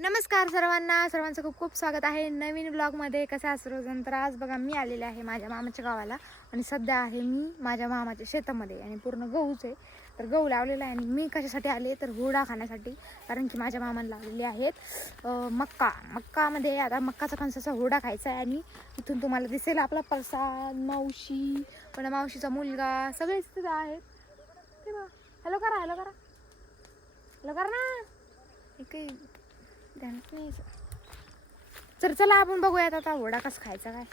नमस्कार सर्वांचं खूप खूप स्वागत आहे नवीन ब्लॉगमध्ये. कसं सर्वजण तर आज बघा मी आलेले आहे माझ्या मामाच्या गावाला आणि सध्या आहे मी माझ्या मामाच्या शेतामध्ये आणि पूर्ण गहूच आहे. तर गहू लावलेला आहे आणि मी कशासाठी आले तर हुरडा खाण्यासाठी, कारण की माझ्या मामाने लावलेले आहेत मक्कामध्ये. आता मक्काचा कणसाचा हुरडा खायचा आहे आणि इथून तुम्हाला दिसेल आपला प्रसाद, मावशी, पण मावशीचा मुलगा सगळेच तिथं आहेत. हॅलो करा ना. तर चला आपण बघूयात आता हुरडा कसं खायचा काय.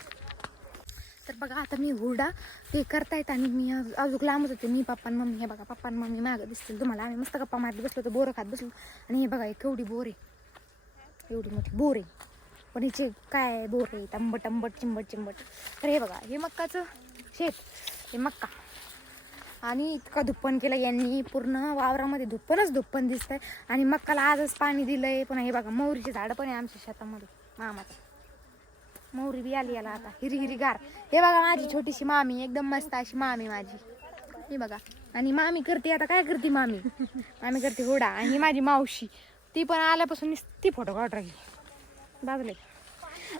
तर बघा आता मी हुरडा ते करतायत आणि मी अजून लांबच होते. मी पप्पा आणि मम्मी, हे बघा पप्पा आणि मम्मी मागं दिसतील तुम्हाला. आम्ही मस्त गप्पा मारत बसलो तर बोरं खात बसलो. आणि हे बघा केवढी बोर आहे, एवढी मोठी बोर आहे, पण हिचे काय बोर आहे आंबट चिंबट. तर हे बघा हे मक्काचं शेत, हे मक्का. आणि इतकं धुप्पन केलं यांनी, पूर्ण वावरामध्ये धुप्पन दिसतंय. आणि मक्काला आजच पाणी दिलंय. पण हे बघा मोहरीचे झाडं पण आहे आमच्या शेतामध्ये. मामाचं मोहरी बी आली याला आता हिरी गार. हे बघा माझी छोटीशी मामी, एकदम मस्त अशी मामी माझी, हे बघा. आणि मामी करते आता काय करते मामी करते हुरडा. आणि ही माझी मावशी, ती पण आल्यापासून ती फोटो काढ राहिली बाजूला.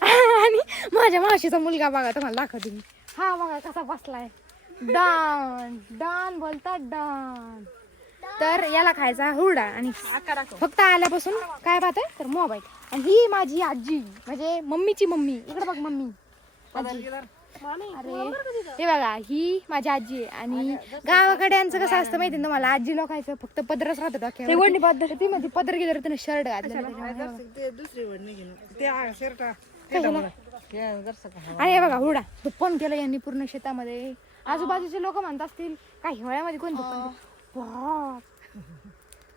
आणि माझ्या मावशीचा मुलगा बघा, तुम्हाला दाखवते मी. हा बघा कसा बसलाय, डॉन बोलतात डॉन. तर याला खायचा हुरडा आणि फक्त आल्यापासून काय पाहतोय तर मोबाईल. आणि ही माझी आजी, म्हणजे मम्मीची मम्मी, इकडे बघ मम्मी आजी. अरे हे बघा ही माझी आजी आहे. आणि गावाकडे यांचं कसं असतं माहिती तुम्हाला, आजी लोकांचं फक्त पदरच राहतं डोक्यावर. ती मध्ये पदर गेलं तिने शर्ट घातलं. आणि हे बघा हुरडा धुप्पन केलं यांनी पूर्ण शेतामध्ये. आजूबाजूचे लोक म्हणत असतील काय हिवाळ्यामध्ये कोण धुप्पन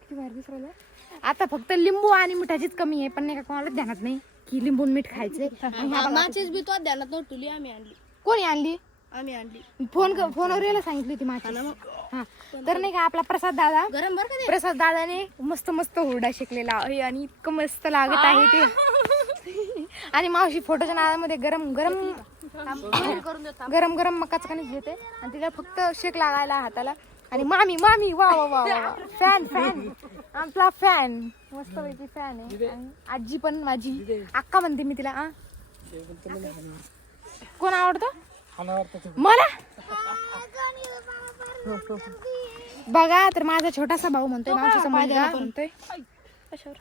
किती भारी दिसलं. आता फक्त लिंबू आणि मिठाचीच कमी आहे, पण नाही का कोणाला ध्यानात नाही की लिंबू मिठ खायचे. कोणी आणली? आम्ही आणली. फोनवर यायला सांगितली होती माझी. हा तर नाही का आपला प्रसाद दादाने मस्त हुरडा शिकलेला आहे आणि इतकं मस्त लागत आहे ते. आणि मावशी फोटोच्या नादामध्ये गरम मक्काचं कणीस घेते आणि तिला फक्त शेक लागायला हाताला. आणि मामी वा फॅन आपला फॅन, मस्त पैकी फॅन आहे. आणि आजी पण माझी अक्का म्हणते मी तिला. कोण आवडतं मला? बघा तर माझा छोटासा भाऊ म्हणतोय, मावशीचा मुलगा म्हणतोय कशावर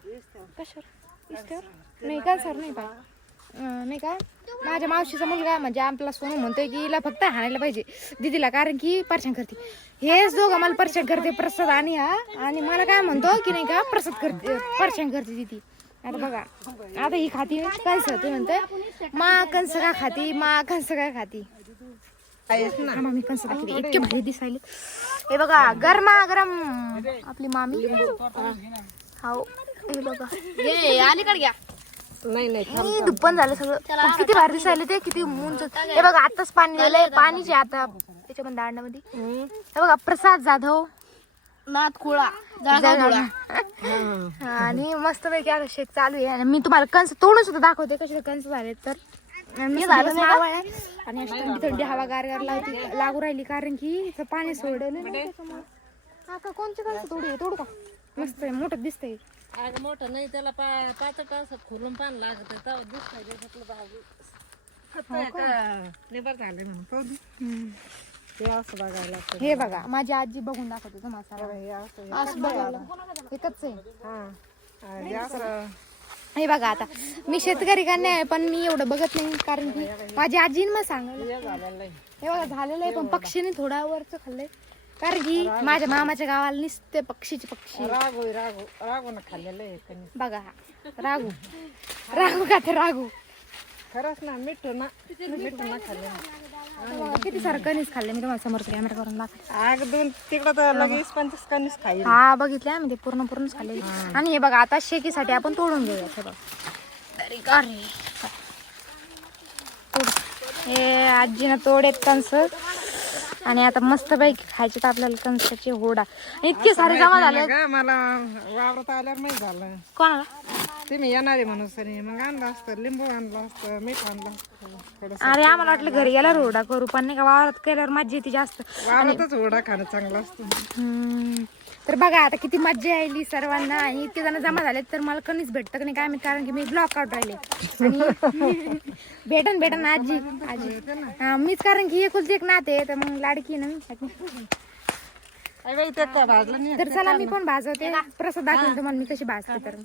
नाही का सर, नाही पाय नाही का. माझ्या मावशीचा मुलगा म्हणजे आपला सोनू म्हणतोय की हिला फक्त हाणायला पाहिजे दीदीला, कारण की परेशान करते. हेच दोघं मला परेशान करते, प्रसाद आणि आणि मला काय म्हणतो की नाही का प्रसाद करते, परेशान करते दीदी. आता बघा आता ही खाती कंस, ते म्हणतोय मा कंस का खाती मी कंस दाखवते, इतके भारी दिसायले. हे बघा गरम आपली मामी. हो हे बघा अलीकडे घ्या. नाही दुप्पन झालं सगळं. किती भारी दिसायले ते, किती उंच. हे बघा आताच पाणी दिलंय, पाणीचे आता त्याच्यामध्ये दांडामध्ये. हे बघा प्रसाद जाधव नाथ खुळा आणि मस्त पैकी आता शेक चालू आहे. आणि मी तुम्हाला कंस तोडून सुद्धा दाखवते कसे कंस झाले. तर मी झालं आणि थंडी हवा गार लागू राहिली, कारण की पाणी सोडलं. का कोणचे कंस तोडू का? मस्त आहे, मोठं दिसतंय. मोठं नाही त्याला पाच तास खोलून पाणी लागत हे बघा माझी आजी बघून दाखवते तुम्हाला. असं बघायला एकच आहे. हे बघा आता मी शेतकरी का नाही, पण मी एवढं बघत नाही, कारण की माझी आजीने मग सांगितलं. हे बघा झालेलं आहे, पण पक्षीने थोडा वरच खाल्लंय, कारण की माझ्या मामाच्या गावाला नुसते पक्षी रागू ना खाल्लेलं आहे बघा. रागू का ते रागू खरंच ना, मिठू ना खाल्ले. किती सारं कणीस खाल्ले मी तुम्हाला समोर कॅमेरा करून दाखवते. दोन तिकडं तर लगेच 25 कणीस खाईल. हा बघितले आम्ही ते पूर्णच खाल्ले. आणि हे बघा आता शेकीसाठी आपण तोडून घेऊया. हे आजीनं तोडेत कंस आणि आता मस्त पैकी खायचे तर आपल्याला कंसाचे हुरडा. इतके सारे जमा झाले. मला वावरात आल्यावर माहित झालं कोणाला तुम्ही येणारे म्हणून सरी, मग आणलं असतं लिंबू आणलं असतं, मीठ आणलं असतं. अरे आम्हाला वाटलं घरी गेला हुरडा करू, पण नाही का वावरात केल्यावर मजा येते जास्त. वावरातच हुरडा खाणं चांगलं असतं. तर बघा आता किती मज्जा यायली सर्वांना आणि इतके जण जमा झाले तर मला कणीच भेटतं का नाही काय माहित, कारण की मी ब्लॉक काढून राहिले आणि भेटन आजी हा मीच, कारण की एकुलती एक नाते तर मग लाडकी आहे ना मी. आई बाई ते भाजलं नाही तर चला मी पण भाजवते, प्रसाद दाखवते तुम्हाला मी कशी भाजते तर.